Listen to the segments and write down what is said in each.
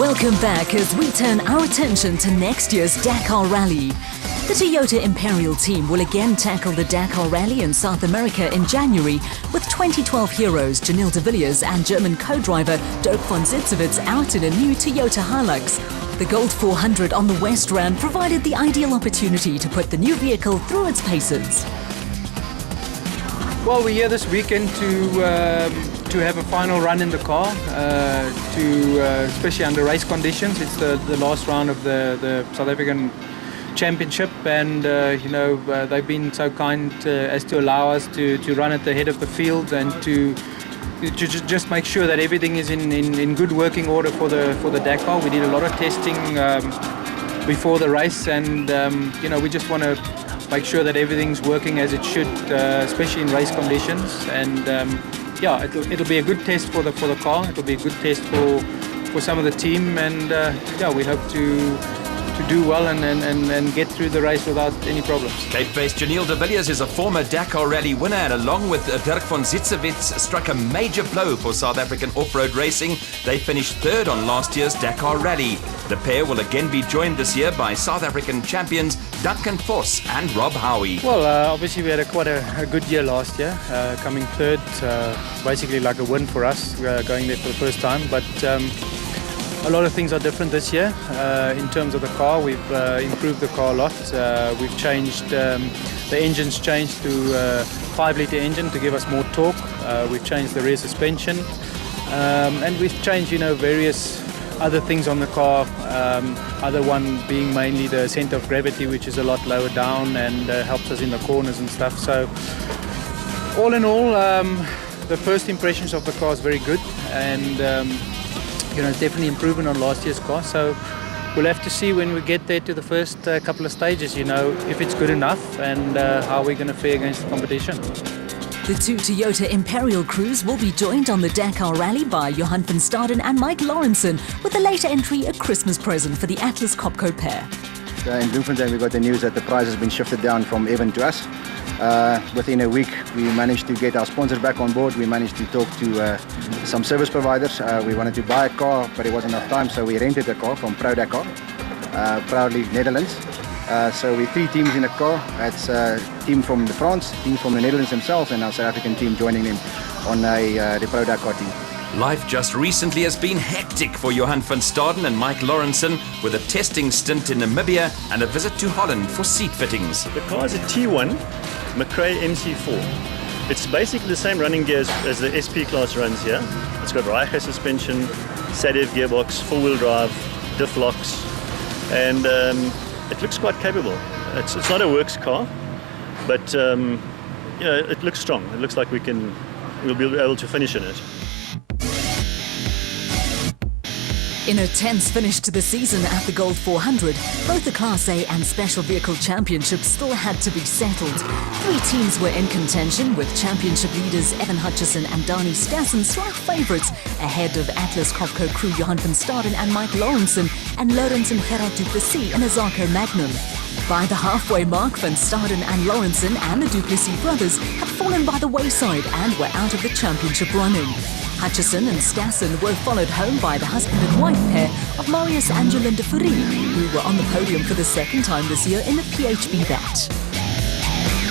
Welcome back as we turn our attention to next year's Dakar Rally. The Toyota Imperial team will again tackle the Dakar Rally in South America in January with 2012 heroes Janil de Villiers and German co-driver Dirk von Zitzewitz out in a new Toyota Hilux. The Gold 400 on the West Rand provided the ideal opportunity to put the new vehicle through its paces. Well, we're here this weekend to have a final run in the car, especially under race conditions. It's the last round of the South African Championship, and they've been so kind as to allow us to run at the head of the field and to just make sure that everything is in good working order for the Dakar. We did a lot of testing before the race, and we just want to make sure that everything's working as it should, especially in race conditions. And it'll be a good test for the car. It'll be a good test for some of the team, and we hope to do well and get through the race without any problems. Cape-based Janil de Villiers is a former Dakar Rally winner, and along with Dirk von Zitzewitz struck a major blow for South African off-road racing. They finished third on last year's Dakar Rally. The pair will again be joined this year by South African champions Duncan Vos and Rob Howie. Well, obviously we had quite a good year last year, coming third, basically like a win for us, going there for the first time. But a lot of things are different this year in terms of the car. We've improved the car a lot. We've changed, the engine's changed to a 5-litre engine to give us more torque. We've changed the rear suspension, and we've changed, various other things on the car. Other one being mainly the center of gravity, which is a lot lower down and helps us in the corners and stuff. So all in all, the first impressions of the car is very good, and it's definitely improvement on last year's car. So we'll have to see when we get there to the first couple of stages, if it's good enough and how we're going to fare against the competition. The two Toyota Imperial crews will be joined on the Dakar Rally by Johan van Staden and Mike Lawrenson, with the later entry a Christmas present for the Atlas Copco pair. In Bloemfontein we got the news that the prize has been shifted down from Evan to us. Within a week we managed to get our sponsors back on board. We managed to talk to some service providers. We wanted to buy a car, but it wasn't enough time, so we rented a car from Pro Dakar, proudly Netherlands. So we're 3 teams in a car. It's a team from France, a team from the Netherlands themselves, and our South African team joining them on the Pro Dakar team. Life just recently has been hectic for Johan van Staden and Mike Lawrenson, with a testing stint in Namibia and a visit to Holland for seat fittings. The car is a T1 McRae MC4. It's basically the same running gears as the SP class runs here. It's got Reicha suspension, SADEV gearbox, 4-wheel drive, diff locks, and it looks quite capable. It's not a works car, but it looks strong. It looks like we'll be able to finish in it. In a tense finish to the season at the Gold 400, both the Class A and Special Vehicle Championships still had to be settled. 3 teams were in contention, with championship leaders Evan Hutchison and Dani Stassen slight favourites ahead of Atlas Copco crew Johan van Staden and Mike Lawrenson and Laurens and Gerard du Plessis in a Zarco Magnum. By the halfway mark, van Staden and Lawrenson and the du Plessis brothers had fallen by the wayside and were out of the championship running. Hutchison and Stassen were followed home by the husband and wife pair of Marius and Jolinde Fourie, who were on the podium for the second time this year in the PHB batch.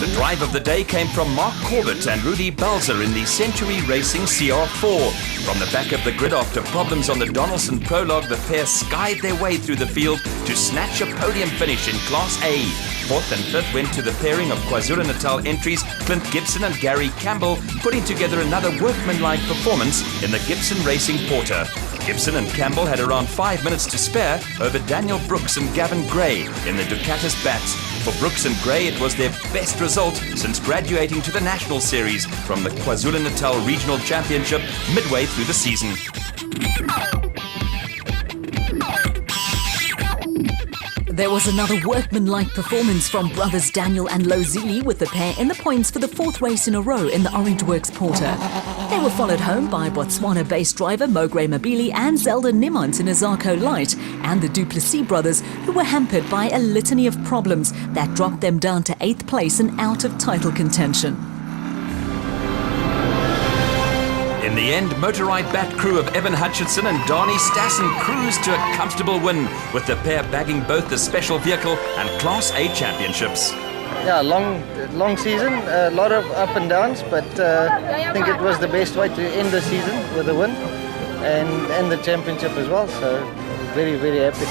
The drive of the day came from Mark Corbett and Rudy Balzer in the Century Racing CR4. From the back of the grid after problems on the Donaldson Prologue, the pair skied their way through the field to snatch a podium finish in Class A. 4th and 5th went to the pairing of KwaZulu-Natal entries Clint Gibson and Gary Campbell, putting together another workmanlike performance in the Gibson Racing Porter. Gibson and Campbell had around 5 minutes to spare over Daniel Brooks and Gavin Gray in the Ducatis bats. For Brooks and Gray, it was their best result since graduating to the National Series from the KwaZulu-Natal Regional Championship midway through the season. There was another workmanlike performance from brothers Daniel and Lozili, with the pair in the points for the 4th race in a row in the Orange Works Porter. They were followed home by Botswana-based driver Mogre Mabili and Zelda Nimont in a Zarco Light, and the du Plessis brothers, who were hampered by a litany of problems that dropped them down to 8th place and out of title contention. In In the end, motor-ride bat crew of Evan Hutchinson and Darnie Stassen cruised to a comfortable win, with the pair bagging both the special vehicle and Class A championships. Yeah, long season, a lot of up and downs, but I think it was the best way to end the season with a win and the championship as well, so very, very happy.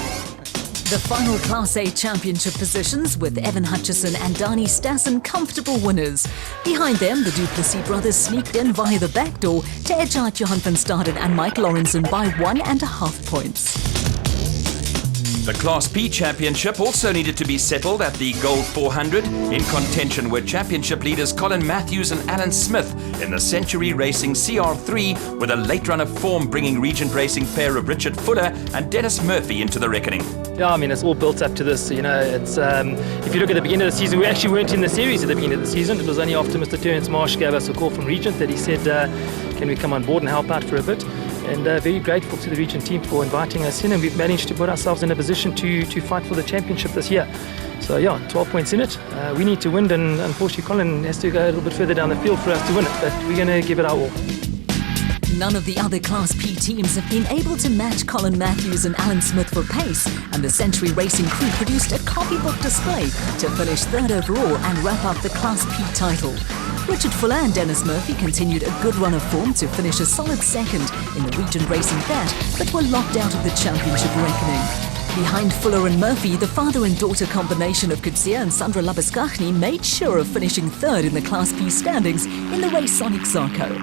The final Class A championship positions with Evan Hutchison and Darnie Stassen comfortable winners. Behind them, the Duplessis brothers sneaked in via the back door to edge out Johan van Staden and Mike Lawrenson by 1.5 points. The Class B championship also needed to be settled at the Gold 400. In contention were championship leaders Colin Matthews and Alan Smith in the Century Racing CR3, with a late run of form bringing Regent Racing pair of Richard Fuller and Dennis Murphy into the reckoning. Yeah, I mean, it's all built up to this. You know, it's if you look at the beginning of the season, we actually weren't in the series at the beginning of the season. It was only after Mr. Terence Marsh gave us a call from Regent that he said, can we come on board and help out for a bit? And very grateful to the Regent team for inviting us in, and we've managed to put ourselves in a position to fight for the championship this year. So yeah, 12 points in it. We need to win, and unfortunately Colin has to go a little bit further down the field for us to win it, but we're going to give it our all. None of the other Class P teams have been able to match Colin Matthews and Alan Smith for pace, and the Century Racing crew produced a copybook display to finish third overall and wrap up the Class P title. Richard Fuller and Dennis Murphy continued a good run of form to finish a solid second in the Regent Racing bat, but were locked out of the championship reckoning. Behind Fuller and Murphy, the father and daughter combination of Kutsia and Sandra Labuskachny made sure of finishing third in the Class P standings in the race Sonic Zarko.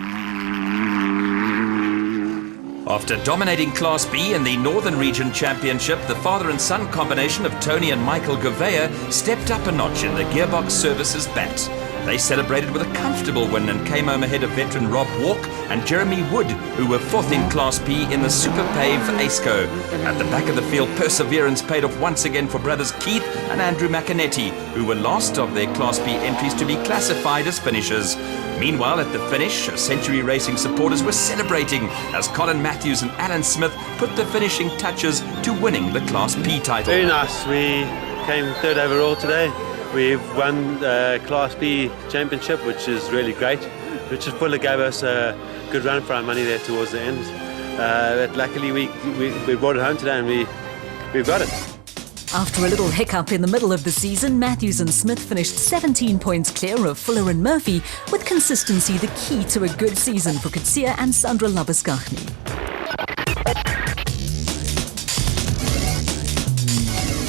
After dominating Class B in the Northern Region Championship, the father and son combination of Tony and Michael Gouveia stepped up a notch in the Gearbox Services bat. They celebrated with a comfortable win and came home ahead of veteran Rob Walk and Jeremy Wood, who were fourth in Class B in the Super Pave ASCO. At the back of the field, perseverance paid off once again for brothers Keith and Andrew McInerney, who were last of their Class B entries to be classified as finishers. Meanwhile, at the finish, Century Racing supporters were celebrating as Colin Matthews and Alan Smith put the finishing touches to winning the Class P title. Very nice. We came third overall today. We've won the Class B championship, which is really great. Richard Fuller gave us a good run for our money there towards the end. But luckily we brought it home today, and we've got it. After a little hiccup in the middle of the season, Matthews and Smith finished 17 points clear of Fuller and Murphy, with consistency the key to a good season for Kutsia and Sandra Labuskachny.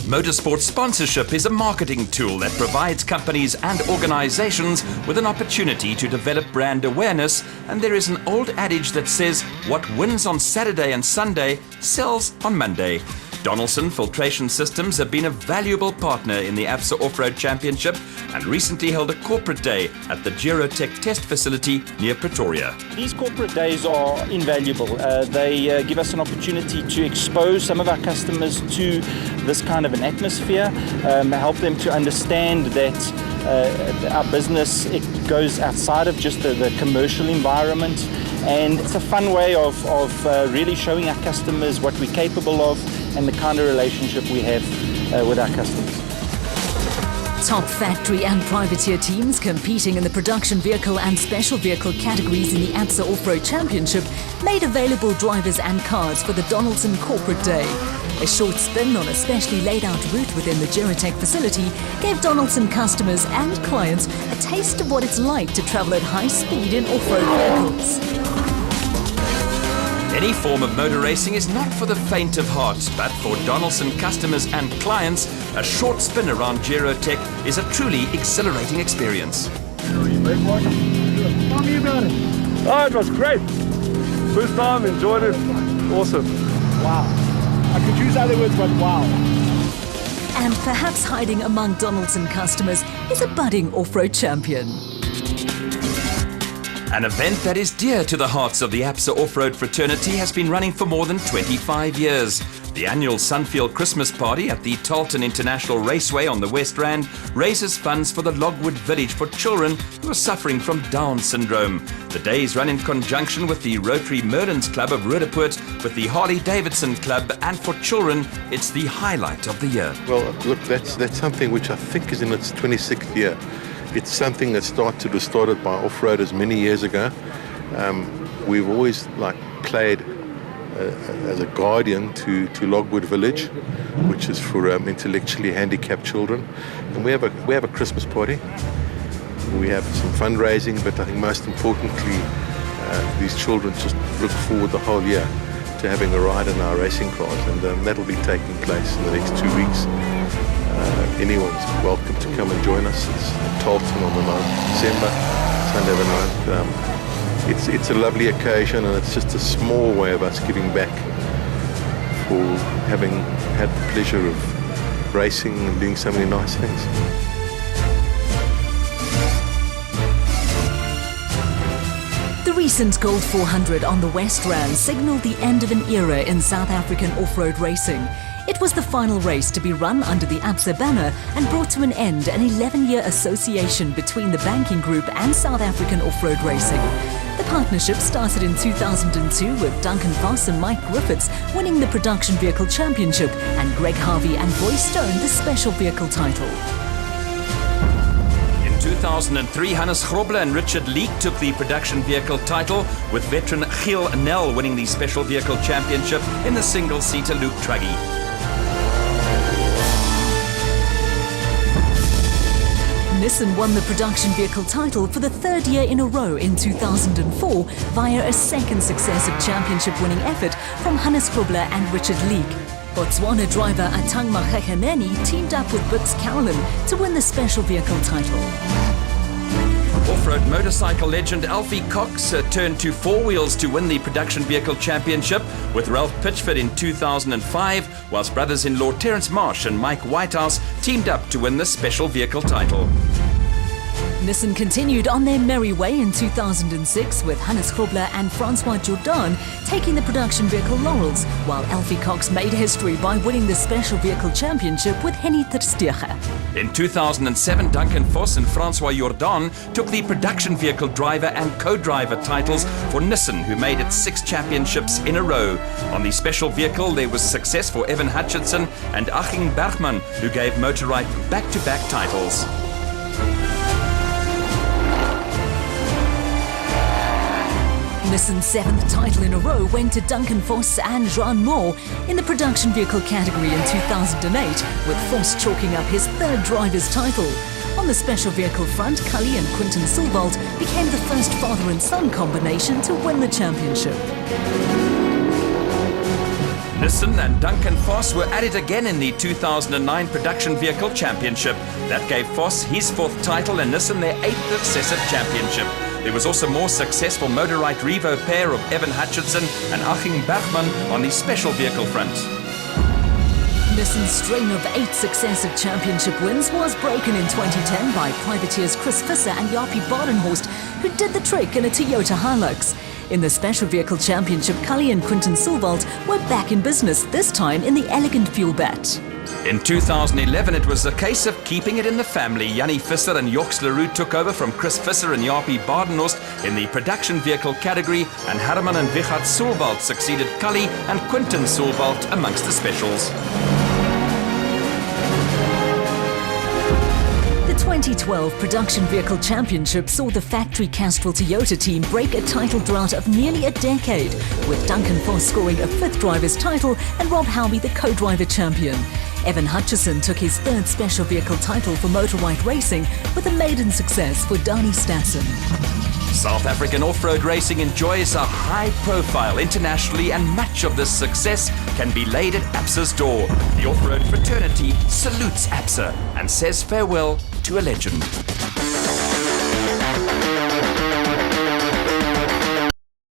Motorsport sponsorship is a marketing tool that provides companies and organizations with an opportunity to develop brand awareness, and there is an old adage that says, what wins on Saturday and Sunday sells on Monday. Donaldson Filtration Systems have been a valuable partner in the ABSA Off-Road Championship and recently held a corporate day at the Girotech test facility near Pretoria. These corporate days are invaluable. They give us an opportunity to expose some of our customers to this kind of an atmosphere, help them to understand that our business, it goes outside of just the commercial environment, and it's a fun way of really showing our customers what we're capable of and the kind of relationship we have with our customers. Top factory and privateer teams competing in the production vehicle and special vehicle categories in the ABSA Off-Road Championship made available drivers and cars for the Donaldson Corporate Day. A short spin on a specially laid out route within the Girotech facility gave Donaldson customers and clients a taste of what it's like to travel at high speed in off-road vehicles. Any form of motor racing is not for the faint of heart, but for Donaldson customers and clients, a short spin around Girotech is a truly exhilarating experience. Tell me about it. Oh, it was great. First time, enjoyed it. Awesome. Wow. I could use other words, but wow. And perhaps hiding among Donaldson customers is a budding off-road champion. An event that is dear to the hearts of the ABSA Off-Road fraternity has been running for more than 25 years. The annual Sunfield Christmas Party at the Tarleton International Raceway on the West Rand raises funds for the Logwood Village for children who are suffering from Down syndrome. The days run in conjunction with the Rotary Merlins Club of Roodepoort, with the Harley Davidson Club, and for children, it's the highlight of the year. Well, look, that's something which I think is in its 26th year. It's something that was started by off-roaders many years ago, We've always played as a guardian to Logwood Village, which is for intellectually handicapped children. And we have a Christmas party. We have some fundraising, but I think most importantly, these children just look forward the whole year to having a ride in our racing cars, and that'll be taking place in the next 2 weeks. Anyone's welcome to come and join us. It's Tarleton on the 9th of December, Sunday the 9th. It's a lovely occasion, and it's just a small way of us giving back for having had the pleasure of racing and doing so many nice things. The recent Gold 400 on the West Rand signalled the end of an era in South African off-road racing. It was the final race to be run under the ABSA banner and brought to an end an 11-year association between the banking group and South African off-road racing. The partnership started in 2002 with Duncan Voss and Mike Griffiths winning the Production Vehicle Championship and Greg Harvey and Roy Stone the Special Vehicle title. In 2003, Hannes Grobler and Richard Leek took the Production Vehicle title, with veteran Giel Nel winning the Special Vehicle Championship in the single-seater Luke Truggy. Nissan won the Production Vehicle title for the third year in a row in 2004 via a second successive championship-winning effort from Hannes Grobler and Richard Leek. Botswana driver Atang Magegeneni teamed up with Butz Cowlin to win the Special Vehicle title. Off-road motorcycle legend Alfie Cox turned to four wheels to win the Production Vehicle Championship with Ralph Pitchford in 2005, whilst brothers-in-law Terence Marsh and Mike Whitehouse teamed up to win the Special Vehicle title. Nissan continued on their merry way in 2006 with Hannes Grobler and Francois Jourdan taking the Production Vehicle laurels, while Alfie Cox made history by winning the Special Vehicle Championship with Henny Terstegen. In 2007, Duncan Voss and Francois Jourdan took the Production Vehicle driver and co-driver titles for Nissan, who made it 6 championships in a row. On the Special Vehicle, there was success for Evan Hutchinson and Achim Bergman, who gave Motorride back-to-back titles. Nissan's 7th title in a row went to Duncan Voss and Jean Moore in the Production Vehicle category in 2008, with Voss chalking up his 3rd driver's title. On the Special Vehicle front, Cully and Quinton Silvald became the first father and son combination to win the championship. Nissan and Duncan Voss were at it again in the 2009 Production Vehicle Championship. That gave Voss his 4th title and Nissan their 8th successive championship. There was also more successful Motorride Revo pair of Evan Hutchinson and Achim Bergman on the Special Vehicle front. Nissan's strain of 8 successive championship wins was broken in 2010 by privateers Chris Visser and Jaapie Badenhorst, who did the trick in a Toyota Hilux. In the Special Vehicle Championship, Cully and Quinton Silvald were back in business, this time in the elegant fuel bat. In 2011, it was a case of keeping it in the family. Jannie Visser and Joks Leroux took over from Chris Visser and Jaapie Badenhorst in the Production Vehicle category, and Herman and Wichard Silvald succeeded Cully and Quinton Silvald amongst the specials. The 2012 Production Vehicle Championship saw the factory Castrol Toyota team break a title drought of nearly a decade, with Duncan Voss scoring a 5th driver's title and Rob Halby the co-driver champion. Evan Hutchison took his 3rd Special Vehicle title for Motorride Racing with a maiden success for Dani Stassen. South African off-road racing enjoys a high profile internationally, and much of this success can be laid at ABSA's door. The off-road fraternity salutes ABSA and says farewell to a legend.